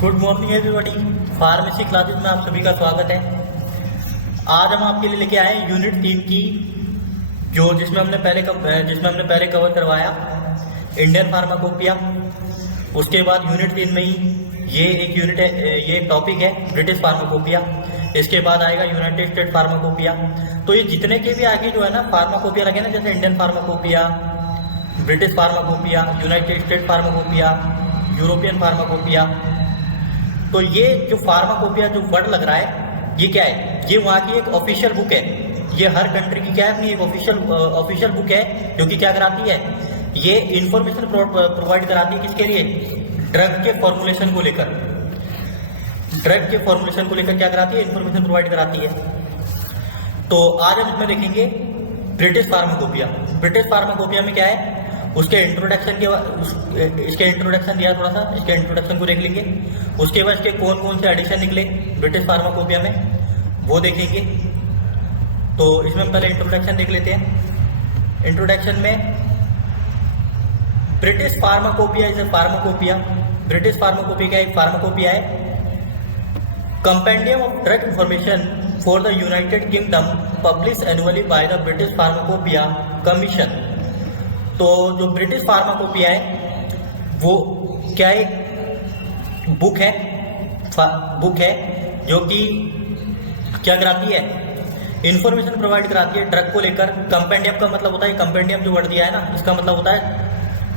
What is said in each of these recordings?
Good morning everybody. Pharmacy classes में आप सभी का स्वागत है। आज हम आपके लिए लेके आए हैं यूनिट 3 की, जिसमें हमने पहले कवर करवाया इंडियन फार्माकोपिया। उसके बाद यूनिट 3 में ही ये एक टॉपिक है ब्रिटिश फार्माकोपिया। इसके बाद आएगा यूनाइटेड स्टेट फार्माकोपिया। तो ये जितने के भी आगे जो है ना फार्माकोपिया लगे ना, जैसे Indian pharmacopoeia, British pharmacopoeia, United state pharmacopoeia, European pharmacopoeia, तो ये जो फार्माकोपिया जो वर्ड लग रहा है ये क्या है? ये वहाँ की एक ऑफिशियल बुक है। ये हर कंट्री की क्या है, अपनी एक ऑफिशियल बुक है, जो कि क्या कराती है, ये इंफॉर्मेशन प्रोवाइड कराती है किसके लिए? ड्रग के फॉर्मुलेशन को लेकर। ड्रग के फॉर्मुलेशन को लेकर क्या कराती है? इंफॉर्मेशन प्रोवाइड कराती है। तो आज हम इसमें देखेंगे ब्रिटिश फार्माकोपिया। ब्रिटिश फार्माकोपिया में क्या है, उसके इसके इंट्रोडक्शन दिया, थोड़ा सा इसके इंट्रोडक्शन को देख लेंगे। उसके बाद इसके कौन कौन से एडिशन निकले ब्रिटिश फार्माकोपिया में, वो देखेंगे। तो इसमें हम पहले इंट्रोडक्शन देख लेते हैं। इंट्रोडक्शन में British pharmacopoeia is a pharmacopoeia. British pharmacopoeia एक फार्माकोपिया है। Compendium of drug information for the United kingdom publish annually by the British pharmacopoeia commission. तो जो ब्रिटिश फार्माकोपिया है वो क्या एक बुक है जो कि क्या कराती है? इंफॉर्मेशन प्रोवाइड कराती है ड्रग को लेकर। कंपेंडियम का मतलब होता है, कंपेंडियम जो वर्ड दिया है ना, इसका मतलब होता है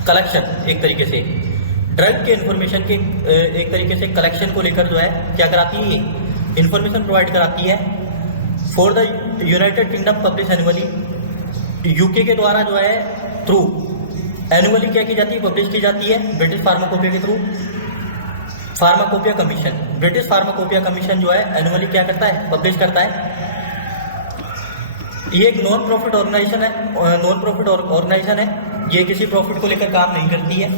कलेक्शन। एक तरीके से ड्रग के इंफॉर्मेशन के एक तरीके से कलेक्शन को लेकर जो है क्या कराती है, इंफॉर्मेशन प्रोवाइड कराती है। For the United kingdom publish annually, UK के द्वारा जो है थ्रू एनुअली क्या की जाती है, पब्लिश की जाती है ब्रिटिश फार्माकोपिया के through. Pharmacopoeia commission, British pharmacopoeia commission जो है एनुअली क्या करता है, पब्लिश करता है। ये एक नॉन प्रॉफिट ऑर्गेनाइजेशन है। ये किसी प्रॉफिट को लेकर काम नहीं करती है।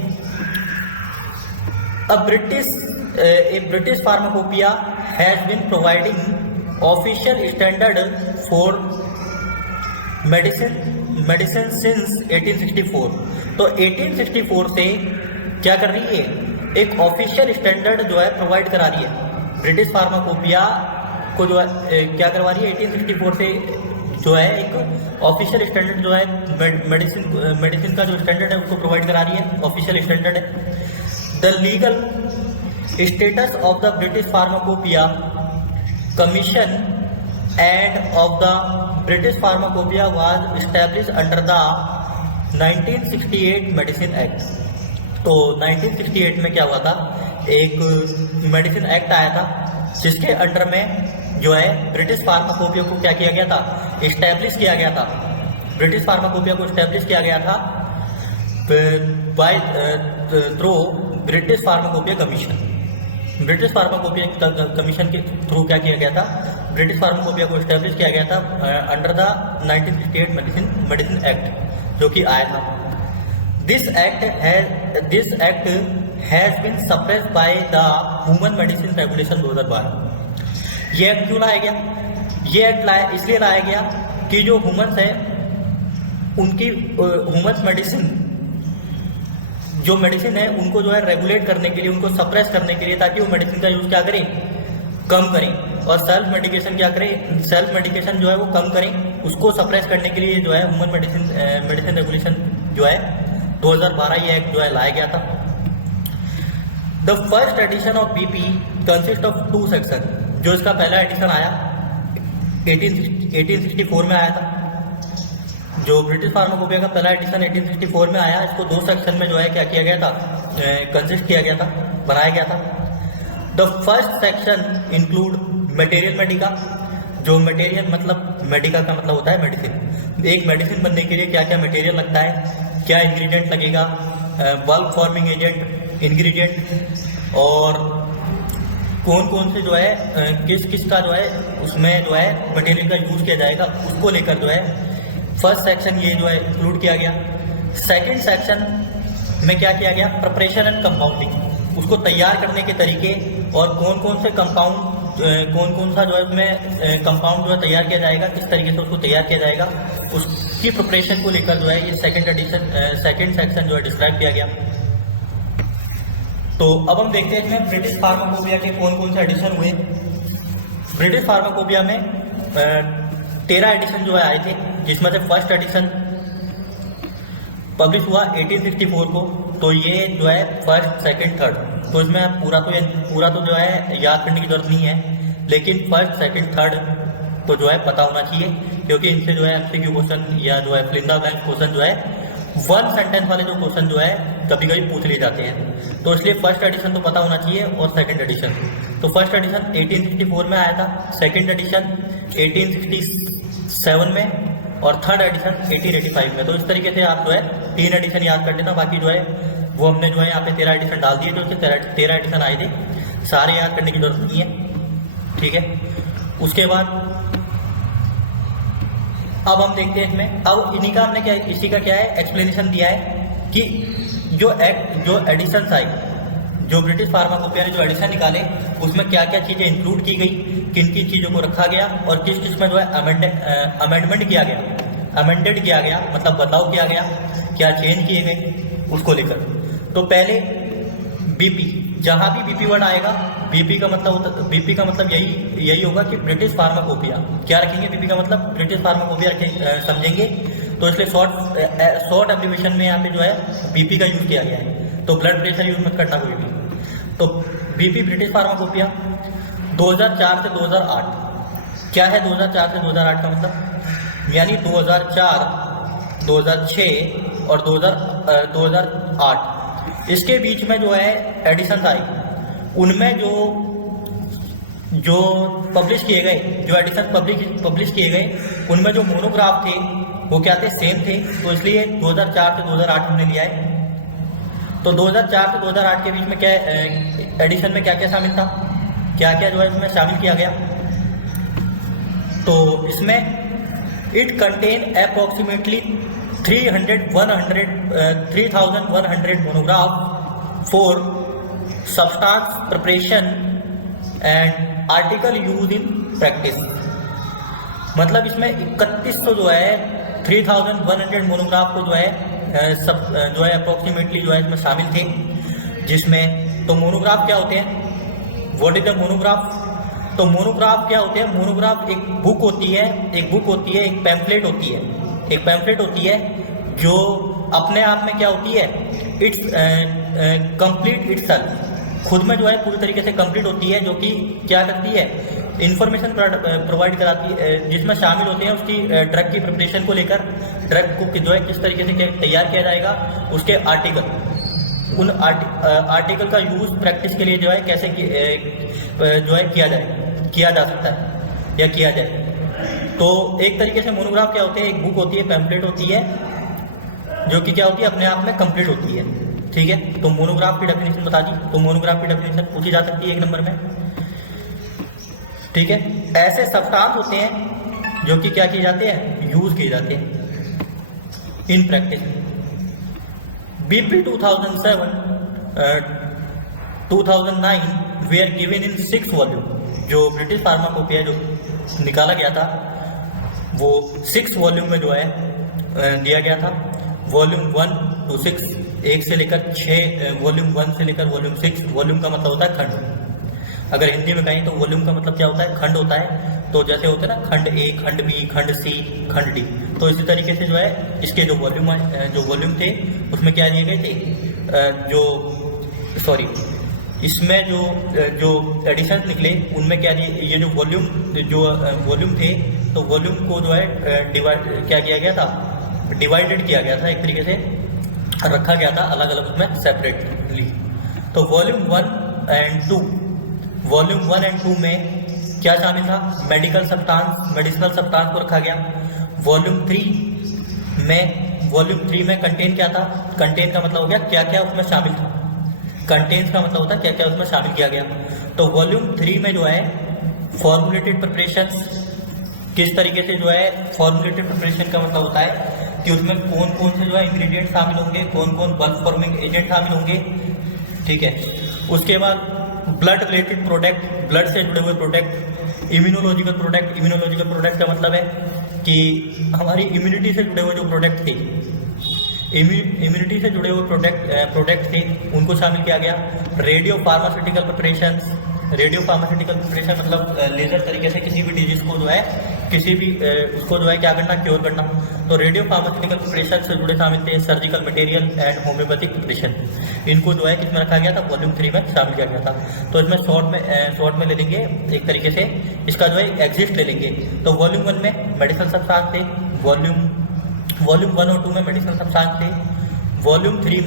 अब British pharmacopoeia has been providing official standard for medicine since 1864। तो 1864 से क्या कर रही है, एक ऑफिशियल स्टैंडर्ड जो है प्रोवाइड करा रही है। ब्रिटिश फार्माकोपिया को जो है क्या करवा रही है, 1864 से जो है एक ऑफिशियल स्टैंडर्ड जो है मेडिसिन का जो स्टैंडर्ड है उसको प्रोवाइड करा रही है, ऑफिशियल स्टैंडर्ड है। The legal status of the British pharmacopoeia commission end of the British pharmacopoeia was established under the 1968 medicine act. तो 1968 में क्या हुआ था, एक मेडिसिन एक्ट आया था जिसके अंडर में जो है ब्रिटिश फार्माकोपिया को क्या किया गया था, एस्टैब्लिश किया गया था। ब्रिटिश फार्माकोपिया को एस्टैब्लिश किया गया था by through British pharmacopoeia commission. British pharmacopoeia commission के थ्रू क्या किया गया था, ब्रिटिश फार्माकोपिया को एस्टैब्लिश किया गया था अंडर द 1968 मेडिसिन एक्ट जो कि आया था। This act has been suppressed by the human medicine regulation 2012। ये एक्ट क्यों लाया गया? ये एक्ट इसलिए लाया गया कि जो ह्यूमन्स है उनकी ह्यूमन्स मेडिसिन है उनको जो है रेगुलेट करने के लिए, उनको सप्रेस करने के लिए, ताकि वो मेडिसिन का यूज क्या करें, कम करें। और सेल्फ मेडिकेशन क्या करें, सेल्फ मेडिकेशन जो है वो कम करें, उसको सप्रेस करने के लिए जो है ह्यूमन मेडिसिन रेगुलेशन जो है 2012 ये एक्ट जो है लाया गया था। The first edition of BP consist of 2 section. जो इसका पहला एडिशन आया 1864 में आया था। जो ब्रिटिश फार्माकोपिया का पहला एडिशन 1864 में आया, इसको 2 सेक्शन में जो है क्या किया गया था, कंसिस्ट किया गया था, बनाया गया था। The first section include material Medica. जो मटेरियल मतलब मेडिका का मतलब होता है मेडिसिन। एक मेडिसिन बनने के लिए क्या क्या मटेरियल लगता है, क्या इंग्रेडिएंट लगेगा, बल्क फॉर्मिंग एजेंट, इंग्रेडिएंट, और कौन कौन से जो है किस का जो है उसमें जो है मटेरियल का यूज किया जाएगा, उसको लेकर जो है फर्स्ट सेक्शन ये जो है इंक्लूड किया गया। सेकंड सेक्शन में क्या किया गया, प्रिपरेशन एंड कंपाउंडिंग, उसको तैयार करने के तरीके और कौन कौन से कंपाउंड, कौन कौन सा जो है उसमें कंपाउंड जो है तैयार किया जाएगा, किस तरीके से उसको तैयार किया जाएगा, उसकी प्रिपरेशन को लेकर जो है ये सेकंड सेक्शन जो है डिस्क्राइब किया गया। तो अब हम देखते हैं इसमें ब्रिटिश फार्माकोपिया के कौन कौन से एडिशन हुए। ब्रिटिश फार्माकोपिया में 13 एडिशन जो है आए थे, जिसमें से फर्स्ट एडिशन पब्लिश हुआ 1864 को। तो ये जो है फर्स्ट, सेकंड, थर्ड, तो इसमें पूरा तो जो है याद करने की जरूरत नहीं है, लेकिन फर्स्ट, सेकंड, थर्ड तो जो है पता होना चाहिए, क्योंकि इनसे जो है एमसीक्यू क्वेश्चन या जो है fill in the blanks question जो है वन सेंटेंस वाले जो क्वेश्चन जो है कभी कभी पूछ लिए जाते हैं। तो इसलिए फर्स्ट एडिशन तो पता होना चाहिए और सेकंड एडिशन। तो फर्स्ट एडिशन 1864 में आया था, सेकंड एडिशन 1867 में और थर्ड एडिशन 1885 में। तो इस तरीके से आप जो है 3 एडिशन याद कर लेना, बाकी जो है वो हमने जो है यहाँ पे 13 एडिशन डाल दिए, जो 13 एडिशन आए थे, सारे याद करने की जरूरत नहीं है, ठीक है। उसके बाद अब हम देखते हैं इसमें, अब इन्हीं का हमने क्या, इसी का क्या है एक्सप्लेनेशन दिया है कि जो एडिशन आई, जो ब्रिटिश फार्माकोपिया ने जो एडिशन निकाले उसमें क्या क्या चीजें इंक्लूड की गई, किन किन चीजों को रखा गया और किस किस में जो है अमेंडमेंट किया गया, अमेंडेड किया गया, मतलब बदलाव किया गया, क्या चेंज किए गए उसको लेकर। तो पहले बीपी, जहां भी बीपी वर्ड आएगा, बीपी का मतलब यही होगा कि ब्रिटिश फार्माकोपिया। क्या रखेंगे बीपी का मतलब, ब्रिटिश फार्माकोपिया समझेंगे, तो इसलिए शॉर्ट एब्रिविएशन में यहाँ पे जो है बीपी का यूज किया गया है। तो ब्लड प्रेशर यूज मत करना कोई भी। तो बीपी ब्रिटिश फार्माकोपिया 2004 से 2008। क्या है 2004 से 2008 का मतलब, यानी 2004, 2006 और 2008 इसके बीच में जो है एडिशन आई, उनमें जो पब्लिश किए गए, जो एडिशन पब्लिश किए गए, उनमें जो मोनोग्राफ थे वो क्या थे, सेम थे। तो इसलिए 2004 से 2008 हमने लिया है। तो 2004 से 2008 के बीच में क्या एडिशन में क्या क्या शामिल था, क्या क्या जो है इसमें शामिल किया गया। तो इसमें it contain approximately 3100 monograph for substance preparation and article use in practice. मतलब इसमें 3100 जो है 3100 मोनोग्राफ को जो है अप्रोक्सीमेटली जो है इसमें शामिल थे। जिसमें तो मोनोग्राफ क्या होते हैं, व्हाट इज द मोनोग्राफ। तो मोनोग्राफ क्या होते हैं, मोनोग्राफ एक बुक होती है, एक पैम्फलेट होती है जो अपने आप में क्या होती है, इट्स कंप्लीट इटसेल्फ, खुद में जो है पूरी तरीके से कंप्लीट होती है, जो कि क्या करती है, इंफॉर्मेशन प्रोवाइड कराती है, जिसमें शामिल होते हैं उसकी ड्रग की प्रिपरेशन को लेकर, ड्रग को जो है किस तरीके से तैयार किया जाएगा, उसके आर्टिकल, उन आर्टिकल का यूज प्रैक्टिस के लिए जो है कैसे जो है किया जा सकता है या किया जाए। तो एक तरीके से मोनोग्राफ क्या होते हैं, एक बुक होती है, पैम्फलेट होती है, जो कि क्या होती है, अपने आप में कंप्लीट होती है, ठीक है। तो मोनोग्राफ की डेफिनेशन बता दी, तो मोनोग्राफ की डेफिनेशन पूछी जा सकती है 1 नंबर में, ठीक है। ऐसे सब्सटेंस होते हैं जो कि क्या किए जाते हैं, यूज किए जाते हैं in practice. BP 2009 where given in 6 volume. जो ब्रिटिश फार्माकोपिया जो निकाला गया था वो 6 वॉल्यूम में जो है दिया गया था। वॉल्यूम 1 to 6, 1 से लेकर 6, वॉल्यूम 1 से लेकर वॉल्यूम 6। वॉल्यूम का मतलब होता है खंड। अगर हिंदी में कहें तो वॉल्यूम का मतलब क्या होता है, खंड होता है। तो जैसे होते हैं ना खंड ए, खंड बी, खंड सी, खंड डी, तो इसी तरीके से जो है इसके जो वॉल्यूम थे उसमें क्या दिए गए थे, इसमें जो एडिशन निकले उनमें क्या दिए, ये जो वॉल्यूम थे, तो वॉल्यूम को जो है क्या किया गया था, डिवाइडेड किया गया था, एक तरीके से रखा गया था अलग अलग उसमें सेपरेटली। तो वॉल्यूम 1 एंड 2 में क्या शामिल था, मेडिसिनल सब्सटेंस को रखा गया। वॉल्यूम 3 में कंटेन क्या था, कंटेन का मतलब हो गया क्या क्या उसमें शामिल था, कंटेन्स का मतलब होता है क्या क्या उसमें शामिल किया गया। तो वॉल्यूम 3 में जो है फॉर्मुलेटेड प्रिपरेशंस, किस तरीके से जो है फॉर्मुलेटेड प्रिपरेशन का मतलब होता है कि उसमें कौन कौन से जो है इंग्रेडिएंट शामिल होंगे, कौन कौन बल्क फॉर्मिंग एजेंट शामिल होंगे, ठीक है। उसके बाद ब्लड रिलेटेड प्रोडक्ट, ब्लड से जुड़े हुए प्रोडक्ट, इम्यूनोलॉजिकल प्रोडक्ट का मतलब है कि हमारी इम्यूनिटी से जुड़े हुए जो प्रोडक्ट थे, इम्यूनिटी से जुड़े हुए प्रोडक्ट थे, उनको शामिल किया गया। रेडियो फार्मास्यूटिकल प्रिपरेशन मतलब लेजर तरीके से किसी भी डिजीज को जो है उसको जो है क्या करना, क्योर करना। तो रेडियो फार्मास्यूटिकल प्रिपरेशन से जुड़े शामिल थे surgical material and homeopathic preparation. इनको जो है किसमें रखा गया था, वॉल्यूम 3 में शामिल किया गया था। तो इसमें शॉर्ट में ले लेंगे एक तरीके से, इसका जो है एग्जिस्ट ले लेंगे। तो वॉल्यूम 1 में मेडिकल सब्सटेंस थे, वॉल्यूम 1 और 2 में मेडिकल सब्सटेंस थे। वॉल्यूम 3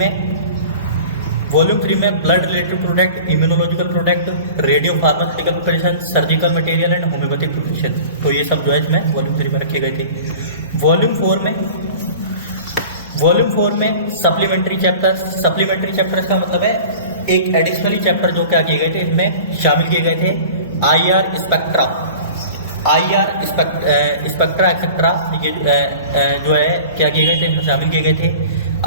में blood related product, immunological product, radio pharmaceutical preparation, surgical material and homeopathic preparation. तो ये सब जो है इसमें वॉल्यूम 3 में रखे गए थे। वॉल्यूम 4 में सप्लीमेंट्री चैप्टर्स का मतलब है एक एडिशनली चैप्टर जो क्या किए गए थे, इसमें शामिल किए गए थे IR स्पेक्ट्रा एक्सेट्रा, ये जो है क्या किए गए थे, इसमें शामिल किए गए थे।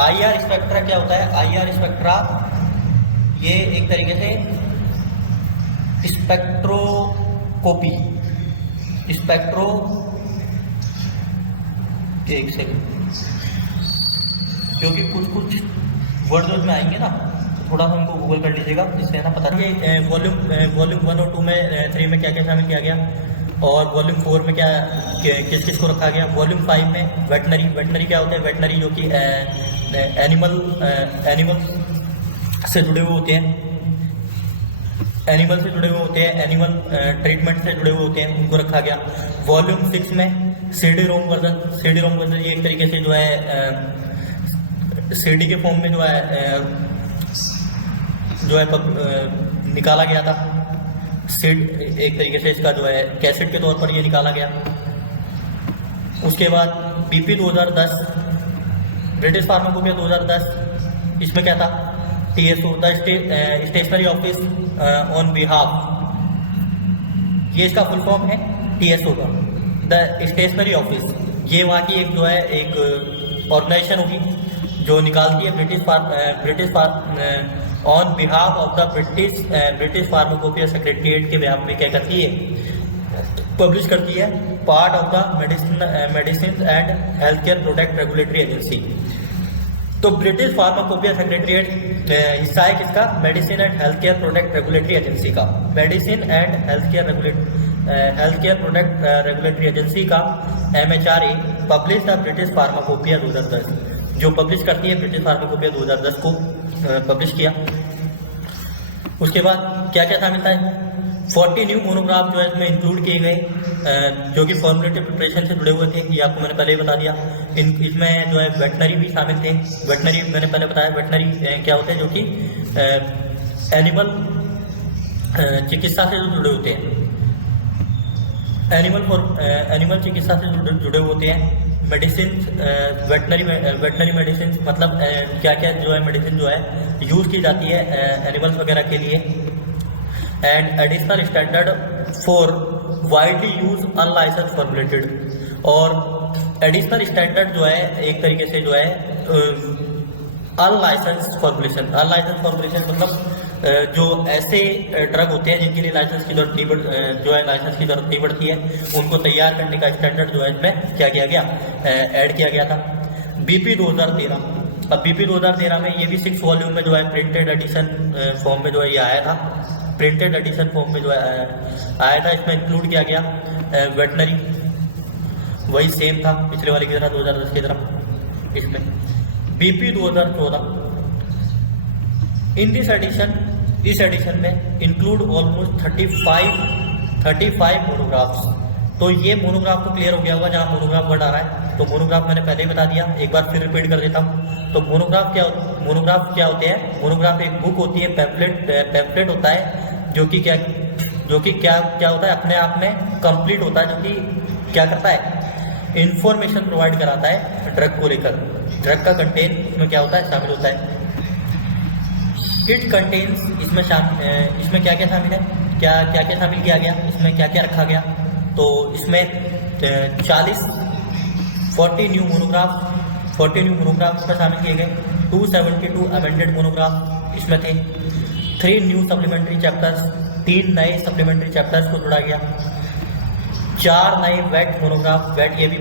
IR स्पेक्ट्रा क्या होता है? IR स्पेक्ट्रा ये एक तरीके से एक सेकंड, क्योंकि कुछ वर्ड जो में आएंगे ना, थोड़ा सा उनको गूगल कर लीजिएगा, जिससे ना पता नहीं। वॉल्यूम 1 और 2 में 3 में क्या क्या शामिल किया गया, और वॉल्यूम 4 में किस को रखा गया। वॉल्यूम 5 में वेटनरी क्या होता है? वेटनरी जो कि एनिमल से जुड़े हुए होते हैं, एनिमल ट्रीटमेंट से जुड़े हुए होते हैं, उनको रखा गया। वॉल्यूम 6 में CD रोम वर्जन, ये एक तरीके से जो है CD के फॉर्म में जो है निकाला गया था। एक तरीके से इसका जो है कैसेट के तौर पर ये निकाला गया। उसके बाद BP 2010, ब्रिटिश फार्माकोपिया 2010, इसमें क्या था? TSO, the stationery office on behalf, ये इसका फुल फॉर्म है TSO का, द स्टेशनरी ऑफिस। ये वहाँ की एक जो है एक ऑर्गेनाइजेशन होगी जो निकालती है British on behalf of the British pharmacopoeia secretariat के बिहाफ में क्या करती है, पब्लिश करती है, part of the medicine and health care product regulatory agency. तो ब्रिटिश फार्माकोपिया सेक्रेटरीट हिस्सा है किसका? Medicine and health care product regulatory agency का। Medicine and health care product regulatory agency का MHRA publish the British pharmacopoeia 2010, जो publish करती है British pharmacopoeia 2010 को पब्लिश किया। उसके बाद क्या क्या शामिल था? 40 न्यू मोनोग्राफ जो है इसमें इंक्लूड किए गए, जो कि फॉर्मुलेटिव प्रिपरेशन से जुड़े हुए थे, ये आपको मैंने पहले ही बता दिया। इसमें जो है वेटनरी भी शामिल थे। वेटनरी मैंने पहले बताया, वेटनरी क्या होते हैं, जो कि एनिमल चिकित्सा से जुड़े होते हैं, एनिमल चिकित्सा से जुड़े होते हैं। मेडिसिन, वेटनरी मेडिसिन मतलब क्या क्या जो है मेडिसिन जो है यूज़ की जाती है एनिमल्स वगैरह के लिए। And additional standard for widely use unlicensed formulated, और एडिशनल स्टैंडर्ड जो है एक तरीके से जो है अनलाइसेंस फॉर्मुलेशन मतलब जो ऐसे ड्रग होते हैं जिनके लिए लाइसेंस की जरूरत नहीं पड़ती है, उनको तैयार करने का स्टैंडर्ड जो है इसमें क्या किया गया, ऐड किया गया था। BP 2013, अब BP 2013 में ये भी 6 वॉल्यूम में जो है प्रिंटेड एडिशन फॉर्म में जो है ये आया था, प्रिंटेड एडिशन फॉर्म में जो है आया था। इसमें इंक्लूड किया गया वेटनरी, वही सेम था पिछले वाले की तरह 2010 की तरह। इसमें BP 2014, इन इस एडिशन में इंक्लूड ऑलमोस्ट 35 मोनोग्राफ्स। तो ये मोनोग्राफ तो क्लियर हो गया होगा जहाँ मोनोग्राफ वर्ड आ रहा है। तो मोनोग्राफ मैंने पहले ही बता दिया, एक बार फिर रिपीट कर देता हूँ। तो मोनोग्राफ क्या होते हैं? मोनोग्राफ एक बुक होती है, पैम्फलेट होता है, जो कि क्या होता है, अपने आप में कंप्लीट होता है, जो कि क्या करता है, इंफॉर्मेशन प्रोवाइड कराता है ड्रग को लेकर। ड्रग का कंटेंट इसमें क्या होता है, शामिल होता है। इट कंटेन्स, इसमें क्या क्या शामिल है, क्या शामिल किया गया, इसमें क्या क्या रखा गया। तो इसमें 40 न्यू मोनोग्राफ इसमें शामिल किए गए। 272 अमेंडेड मोनोग्राफ इसमें थे। 3 न्यू सप्लीमेंट्री चैप्टर्स, 3 नए सप्लीमेंट्री चैप्टर्स को जोड़ा गया। 4 नए वेट मोनोग्राफ, वेट ये भी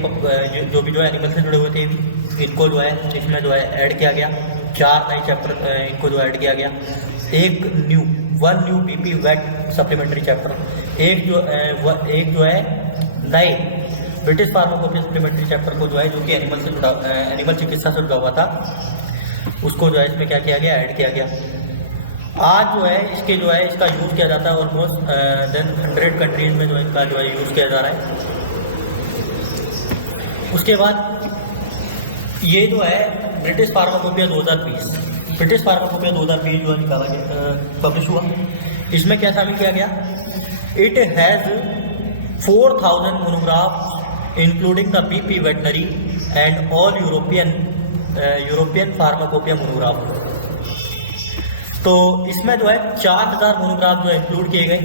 जो भी जो एनिमल से जुड़े हुए थे, ये भी इनको जो है इसमें जो है ऐड किया गया। 4 नए चैप्टर इनको जो ऐड किया गया। One new BP vet supplementary chapter, एक जो है नए ब्रिटिश फार्माकोपिया सप्लीमेंट्री चैप्टर को जो है, जो कि एनिमल चिकित्सा से जुड़ा हुआ था, उसको जो है इसमें क्या किया गया, ऐड किया गया। आज जो है इसका यूज़ किया जाता है ऑलमोस्ट 100 कंट्रीज में जो है इनका जो है यूज़ किया जा रहा है। उसके बाद ये जो है ब्रिटिश फार्माकोपिया 2020 जो है निकाला गया, पब्लिश हुआ। इसमें क्या शामिल किया गया, it has 4000 monograph including the BP veterinary and all European pharmacopoeia monograph. तो इसमें जो है 4000 मोनोग्राफ जो है इंक्लूड किए गए।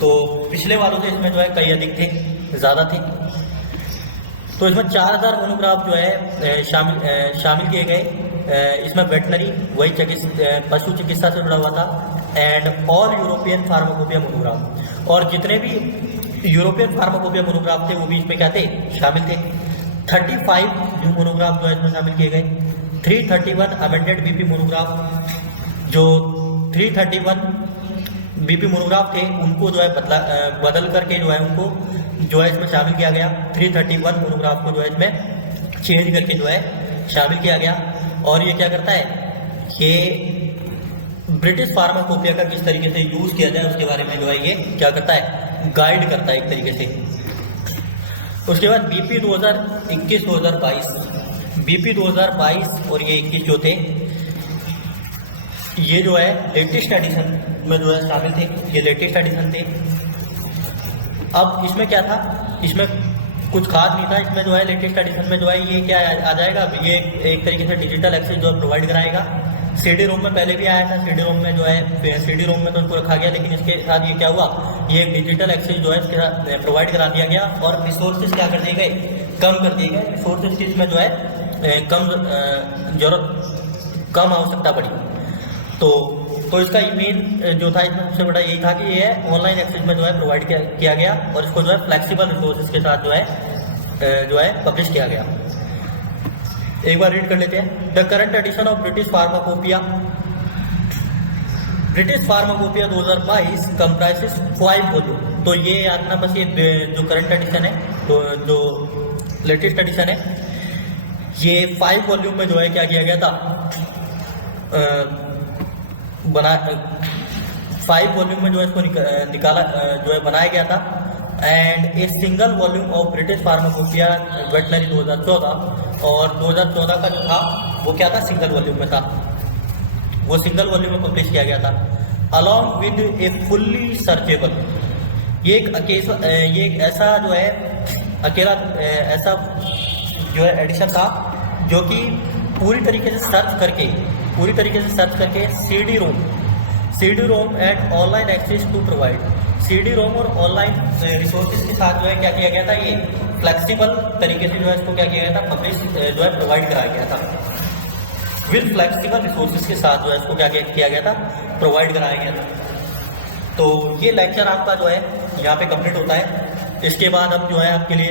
तो पिछले वालों से इसमें जो है कई अधिक थे, ज़्यादा थे। तो इसमें 4000 मोनोग्राफ जो है शामिल किए गए। इसमें वेटनरी वही पशु चिकित्सा से जुड़ा हुआ था, and all European pharmacopoeia monograph, और जितने भी यूरोपियन फार्माकोपिया मोनोग्राफ थे वो भी इसमें क्या थे, शामिल थे। 35 न्यू मोनोग्राफ जो है इसमें शामिल किए गए। 331 अमेंडेड बीपी मोनोग्राफ, जो 331 बीपी मोनोग्राफ थे उनको जो है बदल करके जो है उनको जो है इसमें शामिल किया गया। 331 मोनोग्राफ को जो है इसमें चेंज करके जो है शामिल किया गया। और ये क्या करता है, ये ब्रिटिश फार्माकोपिया का किस तरीके से यूज़ किया जाए उसके बारे में जो है ये क्या करता है, गाइड करता है एक तरीके से। उसके बाद बीपी 2021-2022, बीपी 2022 और ये 21 जो थे, ये जो है लेटेस्ट एडिशन में जो है शामिल थे, ये लेटेस्ट एडिशन थे। अब इसमें क्या था, इसमें कुछ खास नहीं था। इसमें जो है लेटेस्ट एडिशन में जो है ये क्या आ जाएगा, ये एक तरीके से डिजिटल एक्सेस जो है प्रोवाइड कराएगा। CD रोम में पहले भी आया था, CD रोम में जो है CD रोम में तो उनको रखा गया, लेकिन इसके साथ ये क्या हुआ, ये एक डिजिटल एक्सेस जो है इसके साथ प्रोवाइड करा दिया गया। और रिसोर्सेज क्या कर दिए गए, कम कर दिए गए। रिसोर्सेज की इसमें जो है कम आवश्यकता पड़ी। तो इसका मेन जो था इसमें सबसे बड़ा यही था कि ये ऑनलाइन एक्सेस में जो है प्रोवाइड किया गया, और इसको जो है फ्लेक्सिबल रिसोर्सेज के साथ जो है पब्लिश किया गया। एक बार रीड कर लेते हैं। The current edition of British pharmacopoeia 2022 comprises 5 volume. तो ये याद रखना बस, ये जो करंट एडिशन है, तो जो लेटेस्ट एडिशन है, ये 5 वॉल्यूम में जो है क्या किया गया था, 5 वॉल्यूम में जो है इसको निकाला जो है बनाया गया था। And a single volume of British pharmacopoeia veterinary 2014, और 2014 का जो था वो क्या था, सिंगल वॉल्यूम में था, वो सिंगल वॉल्यूम में पब्लिश किया गया था। Along with A fully searchable, ये एक ऐसा जो है अकेला ऐसा जो है एडिशन था जो कि पूरी तरीके से सर्च करके CD ROM and online access to provide. CD ROM और ऑनलाइन रिसोर्सेज के साथ जो है क्या किया गया था, ये फ्लेक्सिबल तरीके से जो है इसको क्या किया गया था, पब्लिश जो है प्रोवाइड कराया गया था। विद फ्लेक्सिबल रिसोर्सेज के साथ जो है इसको क्या किया गया था, प्रोवाइड कराया गया था। तो ये लेक्चर आपका जो है यहाँ पे कंप्लीट होता है। इसके बाद हम जो है आपके लिए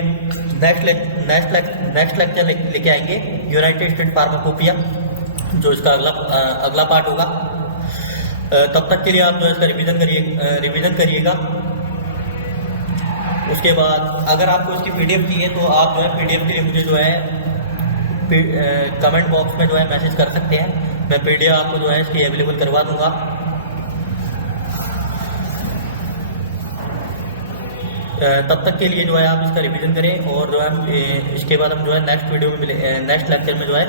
नेक्स्ट लेक्चर लेके आएंगे यूनाइटेड स्टेट फार्माकोपिया, जो इसका अगला पार्ट होगा। तब तक के लिए आप जो है इसका रिवीजन करिएगा। उसके बाद अगर आपको इसकी PDF चाहिए तो आप जो है PDF के लिए मुझे जो है कमेंट बॉक्स में जो है मैसेज कर सकते हैं। मैं PDF आपको जो है इसकी अवेलेबल करवा दूंगा। तब तक के लिए जो है आप इसका रिवीजन करें, और जो है इसके बाद हम जो है नेक्स्ट वीडियो में नेक्स्ट लेक्चर में जो है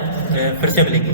फिर से मिलेंगे।